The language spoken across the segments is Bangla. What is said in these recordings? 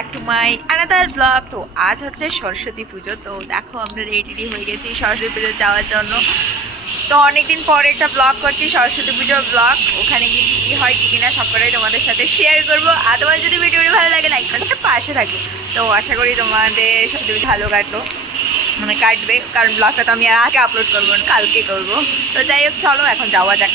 Back to my another blog. তো আজ হচ্ছে সরস্বতী পুজো। তো দেখো আমরা রেডি হয়ে গেছি সরস্বতী পুজো যাওয়ার জন্য। তো অনেকদিন পরে একটা ব্লগ করছি, সরস্বতী পুজোর ব্লগ। ওখানে গিয়ে কী কী হয় কী কী না সবটাই তোমাদের সাথে শেয়ার করবো। আর তোমার যদি ভিডিওটি ভালো লাগে লাইক করতে পাশে থাকবে। তো আশা করি তোমাদের সরস্বতী পুজো ভালো কাটলো, মানে কাটবে, কারণ ব্লগটা তো আমি আর আগে আপলোড করবো না, কালকে করবো। তো যাই হোক, চলো এখন যাওয়া যাক।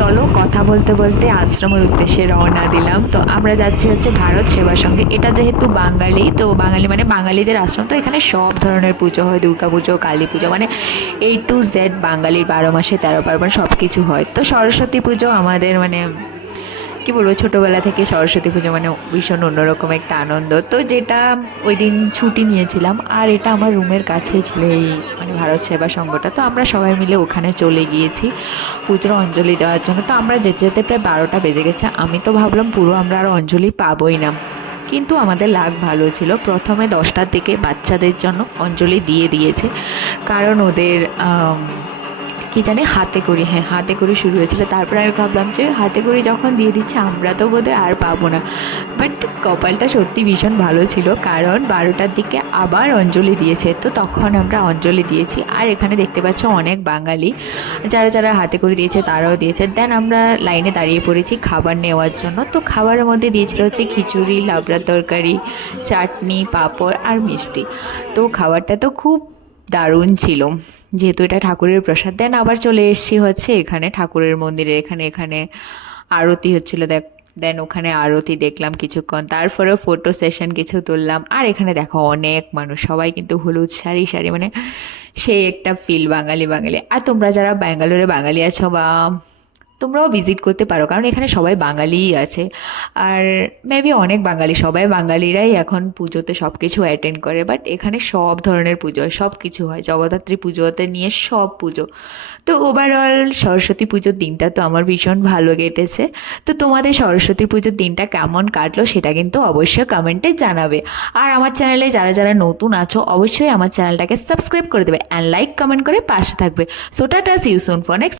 চলো কথা বলতে বলতে আশ্রমের উদ্দেশ্যে রওনা দিলাম। তো আমরা যাচ্ছি হচ্ছে ভারত সেবা সঙ্গে। এটা যেহেতু বাঙালি, তো বাঙালি মানে বাঙালিদের আশ্রম, তো এখানে সব ধরনের পুজো হয়, দুর্গা পুজো, কালী পুজো, মানে A to Z বাঙালির 12 মাসে 13 পার্বণ সব কিছু হয়। তো সরস্বতী পুজো আমাদের মানে কী বলবো, ছোটোবেলা থেকে সরস্বতী পুজো মানে ভীষণ অন্যরকম একটা আনন্দ। তো যেটা ওই দিন ছুটি নিয়েছিলাম, আর এটা আমার রুমের কাছেই ছিল এই মানে ভারত সেবা সংঘটা। তো আমরা সবাই মিলে ওখানে চলে গিয়েছি পুজোর অঞ্জলি দেওয়ার জন্য। তো আমরা যেতে যেতে প্রায় 12টা বেজে গেছে। আমি তো ভাবলাম পুরো আমরা আর অঞ্জলি পাবোই না, কিন্তু আমাদের লাক ভালো ছিল। প্রথমে 10টার দিকে বাচ্চাদের জন্য অঞ্জলি দিয়ে দিয়েছে, কারণ ওদের কি জানি হাতে করি, হ্যাঁ হাতে করি শুরু হয়েছিল। তারপরে আমি ভাবলাম যে হাতে করি যখন দিয়ে দিচ্ছে আমরা তো বোধহয় আর পাবো না। বাট কপালটা সত্যি ভীষণ ভালো ছিল, কারণ 12টার দিকে আবার অঞ্জলি দিয়েছে। তো তখন আমরা অঞ্জলি দিয়েছি। আর এখানে দেখতে পাচ্ছ অনেক বাঙালি, যারা যারা হাতে করে দিয়েছে তারাও দিয়েছে। দেন আমরা লাইনে দাঁড়িয়ে পড়েছি খাবার নেওয়ার জন্য। তো খাবারের মধ্যে দিয়েছিল হচ্ছে খিচুড়ি, লাবড়ার তরকারি, চাটনি, পাঁপড় আর মিষ্টি। তো খাবারটা তো খুব দারুণ ছিল, যেহেতু এটা ঠাকুরের প্রসাদ। দেন আবার চলে এসেছি হচ্ছে এখানে ঠাকুরের মন্দিরে। এখানে এখানে আরতি হচ্ছিল, দেন ওখানে আরতি দেখলাম কিছুক্ষণ, তারপরে ফটো সেশন কিছু তুললাম। আর এখানে দেখো অনেক মানুষ, সবাই কিন্তু হলুদ শাড়ি শাড়ি, মানে সেই একটা ফিল বাঙালি বাঙালি। আর তোমরা যারা ব্যাঙ্গালোরে বাঙালি আছো, বা তোমরাও ভিজিট করতে পারো, কারণ এখানে সবাই বাঙালিই আছে। আর মেবি অনেক বাঙালি, সবাই বাঙালিরাই এখন পুজোতে সব কিছু অ্যাটেন্ড করে। বাট এখানে সব ধরনের পুজো হয়, সব কিছু হয়, জগদ্ধাত্রী পুজোতে নিয়ে সব পুজো। তো ওভারঅল সরস্বতী পুজোর দিনটা তো আমার ভীষণ ভালো কেটেছে। তো তোমাদের সরস্বতী পুজোর দিনটা কেমন কাটলো সেটা কিন্তু অবশ্যই কমেন্টে জানাবে। আর আমার চ্যানেলে যারা যারা নতুন আছো অবশ্যই আমার চ্যানেলটাকে সাবস্ক্রাইব করে দেবে অ্যান্ড লাইক কমেন্ট করে পাশে থাকবে। So tata, see you soon for next.